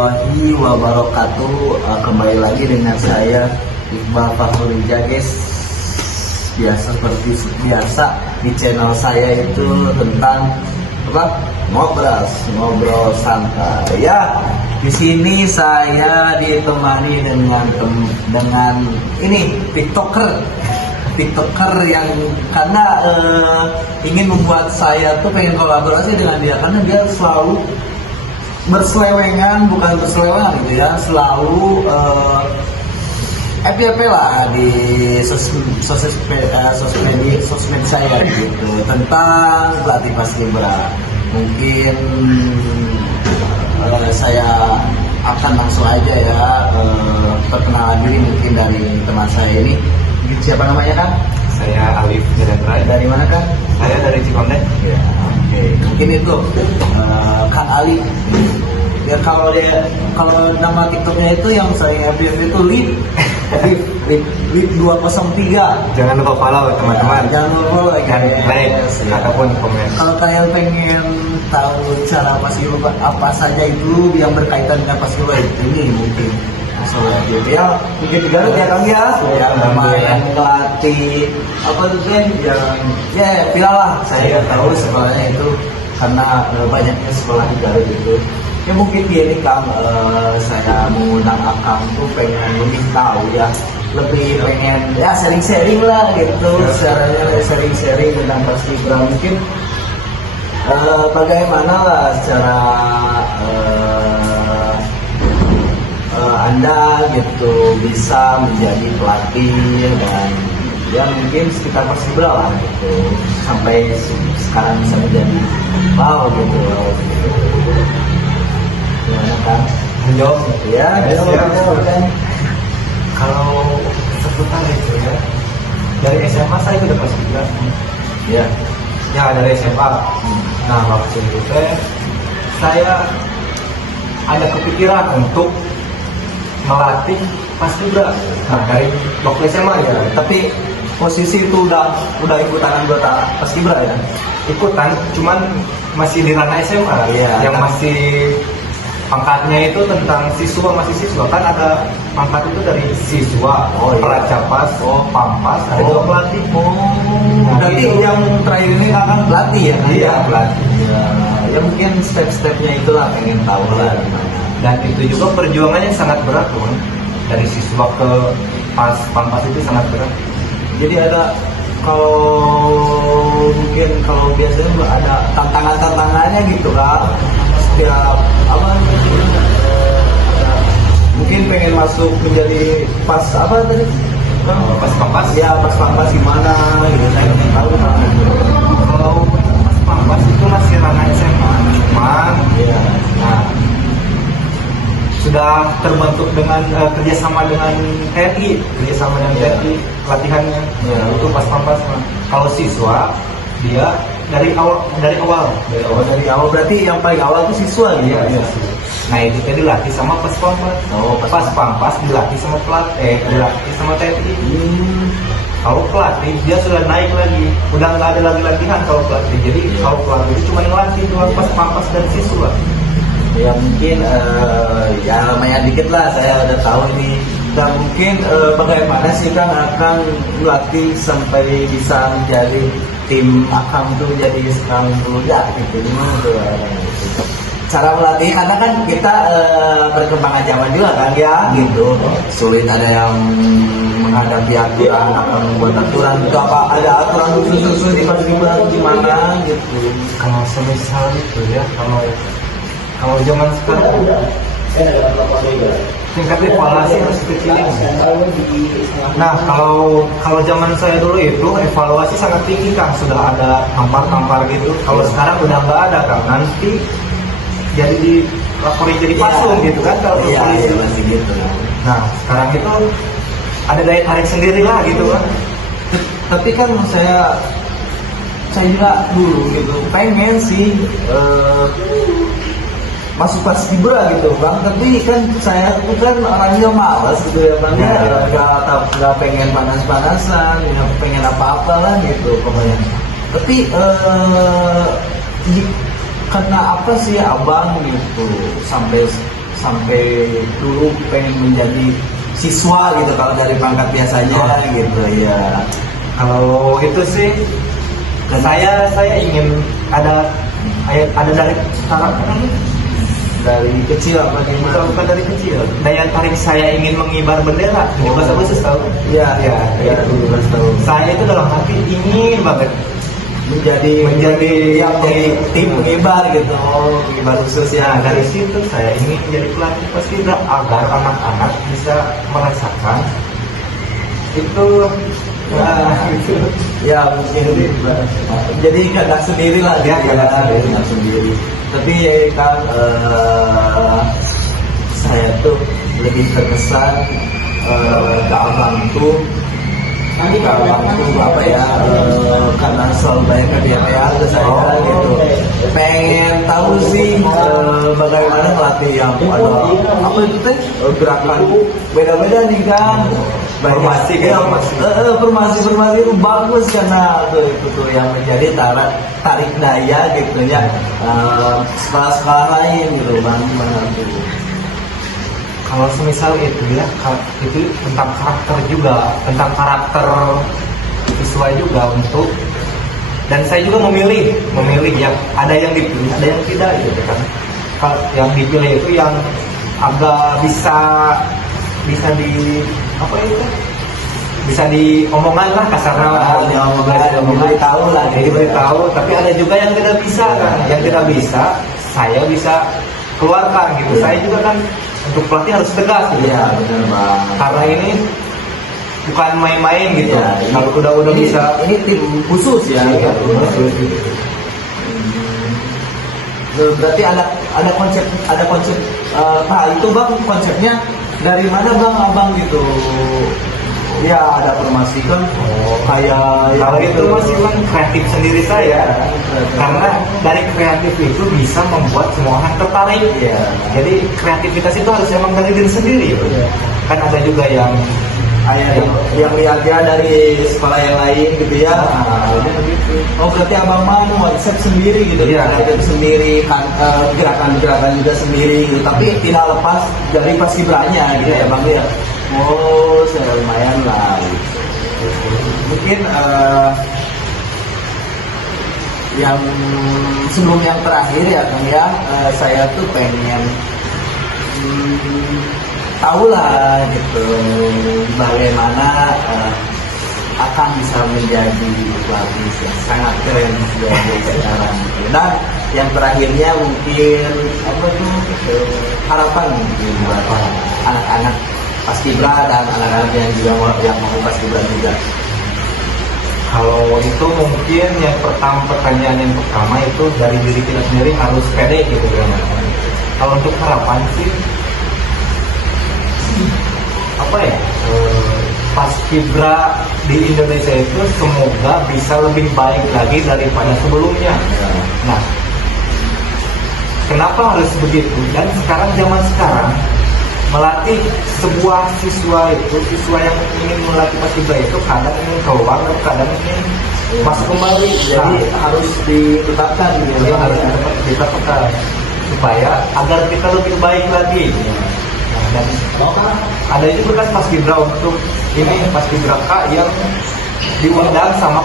warahmatullahi wabarakatuh. Kembali lagi dengan saya Iqbal Fakhurija, guys. Biasa seperti biasa di channel saya itu tentang apa? Ngobrol santai. Ya, di sini saya ditemani dengan ini TikToker yang karena ingin membuat saya tuh pengen kolaborasi dengan dia karena dia selalu bukan berselewengan gitu ya, selalu FYP lah di sosmed saya gitu tentang pelatih Paskibra. Mungkin saya akan langsung aja ya perkenalan diri mungkin dari teman saya ini. Siapa namanya, Kang? Saya Alif Jadendra. Dari mana, Kang? Saya dari Cikoneng. Ya, oke. Mungkin itu Kang Ali. Ya kalau nama TikToknya itu yang saya FYP itu Lip 203. Jangan lupa follow teman-teman. Jangan lupa follow Dan like ataupun komen. Kalau kalian pengen tahu cara Paskibra apa saja itu yang berkaitan dengan Paskibra ini mungkin ya mungkin di Garut ya Kang ya, yang lumayan pelatih apa tuh kan yang viral lah. Saya tahu sekolahnya itu karena banyaknya sekolah di Garut itu. Ya mungkin gini Kang, saya mengundang Akang tuh pengen lebih tahu ya, lebih pengen ya sharing-sharing lah gitu, caranya sharing-sharing tentang Paskibra. Mungkin bagaimana lah cara Anda gitu bisa menjadi pelatih dan ya mungkin sekitar Paskibra lah gitu sampai sekarang bisa menjadi gitu. Gimana Kang? Menjawab Ya, kan. Kalau seputar itu ya, dari SMA saya sudah Paskibra. Ya. Ya dari SMA. Nah waktu itu saya ada kepikiran untuk melatih Paskibra. Nah dari waktu SMA ya. Tapi posisi itu udah ikutan anggota Paskibra ya? Ikutan, cuman masih di ranah SMA. Iya, yang kan? masih pangkatnya itu tentang siswa, masih siswa kan ada pangkat itu dari siswa, pelacapas, pampas, ada juga pelatih. Berarti yang terakhir ini Kakak pelatih ya? Iya, pelatih. Ya mungkin step-stepnya itulah pengen tahu lah gimana. Dan itu juga perjuangannya sangat berat tuh, dari siswa ke pampas itu sangat berat. Jadi ada kalau biasanya ada tantangannya gitu kan. Setiap mungkin pengen masuk menjadi pas tadi? Pas pampas? Ya pas pampas gimana gitu, saya ingin tahu kan. Kalau pas pampas itu masih ranah SMA, cuman ya. Nah, sudah terbentuk dengan kerjasama dengan TNI, latihannya. Ya. Itu pas pampas. Kalau siswa dia dari awal Berarti yang paling awal itu siswa gitu. Iya. Nah itu tadi dilatih sama pas pampas. Pas pampas dilatih sama dilatih sama TNI. Kalau pelatih dia sudah naik lagi, udah nggak ada lagi latihan kalau pelatih. Jadi kalau pelatih itu cuma ngelatih doang pas pampas dan siswa. Ya mungkin ya lumayan dikit lah saya udah tahu ini. Dan mungkin bagaimana sih Kang akan melatih sampai bisa menjadi tim Akang tuh jadi sekarang muda gitu. Gimana tuh cara melatih, karena kan kita perkembangan zaman juga kan ya gitu. Sulit ada yang menghadapi aturan, akan membuat aturan itu apa, ada aturan khusus di Paskibra gimana gitu. Kalau semisal itu ya, kalau zaman sekarang tingkat evaluasi masih kecil. Nah kalau zaman saya dulu itu evaluasi sangat tinggi Kang, sudah ada tampar gitu. Kalau sekarang udah nggak ada Kang, nanti jadi dilaporin jadi pasung gitu kan kalau polisi. Gitu. Nah sekarang itu ada daya tarik sendiri lah gitu kan. Tapi kan saya juga dulu gitu pengen sih masuk Paskibra gitu Bang, tapi kan saya itu kan orangnya malas gitu ya Bang, nggak pengen panas-panasan, nggak pengen apa-apa lah gitu pokoknya. Tapi karena apa sih abang gitu sampai sampai dulu pengen menjadi siswa gitu kalau dari pangkat biasanya gitu ya. Kalau itu sih saya ingin ada dari sekarang Dari kecil apa gimana? bukan dari kecil. Daya tarik saya ingin mengibar bendera 17 Agustus tahu? Iya, Ya, ya, itu. 17 tahun. Saya itu dalam hati ingin banget Menjadi yang jadi tim pengibar gitu. Oh, pengibar khusus ya. Nah, dari situ saya ingin menjadi pelatih paskibra agar anak-anak bisa merasakan itu. Nah, Gitu. ya mungkin jadi kagak sendiri lah Ya, gitu kagak sendiri. Tapi ya kan saya tuh lebih terkesan ke abang tuh apa ya karena selalu banyak hadiah ke saya gitu. Pengen tahu sih bagaimana pelatih yang ada apa itu teh gerakan beda-beda nih kan. Formasi kan, Formasi itu bagus karena itu tuh yang menjadi tarik daya gitu ya sekolah-sekolah lain gitu bang gimana tuh. Kalau semisal itu ya, itu tentang karakter juga, tentang karakter siswa juga untuk, dan saya juga memilih yang ada yang dipilih, ada yang tidak gitu kan. Kalau yang dipilih itu yang agak bisa di apa itu? Bisa diomongan lah kasarnya lah, diberitahu lah, diberitahu. Tapi ada juga yang tidak bisa kan, yang tidak bisa saya bisa keluarkan gitu. Saya juga kan untuk pelatih harus tegas gitu. Iya benar bang. Karena ini bukan main-main gitu. Ya, Kalau udah ini, bisa ini tim khusus ya. Iya, khusus. Berarti ada konsep itu bang, konsepnya dari mana bang abang gitu? Ya ada formasi kan kayak Kalau itu masih kan kreatif sendiri saya. Karena dari kreatif itu bisa membuat semua orang tertarik. Iya. Jadi kreativitas itu harus emang dari diri sendiri. Iya. Kan ada juga yang yang lihatnya dari sekolah yang lain gitu ya. Oh berarti abang mah konsep sendiri gitu Iya. Konsep sendiri kan gerakan-gerakan juga sendiri gitu. Tapi tidak lepas dari paskibranya gitu ya bang ya. Oh saya lumayan lah gitu. Mungkin yang sebelum yang terakhir ya Kang ya, saya tuh pengen tahu lah gitu bagaimana akan bisa menjadi pelatih yang sangat keren dari sekarang gitu. Dan yang terakhirnya mungkin apa tuh harapan mungkin buat anak-anak paskibra dan anak-anak yang juga yang mau paskibra juga. Kalau itu mungkin yang pertanyaan yang pertama itu dari diri kita sendiri harus pede gitu kan. Kalau untuk harapan sih apa ya, paskibra di Indonesia itu semoga bisa lebih baik lagi daripada sebelumnya. Nah, kenapa harus begitu? Dan zaman sekarang melatih sebuah siswa yang ingin melatih paskibra itu kadang ingin keluar dan kadang ingin masuk kembali. Jadi harus ditetapkan gitu Jadi ya. harus ditetapkan supaya agar kita lebih baik lagi. Nah, dan ada juga kan paskibra untuk ini paskibra K yang diundang sama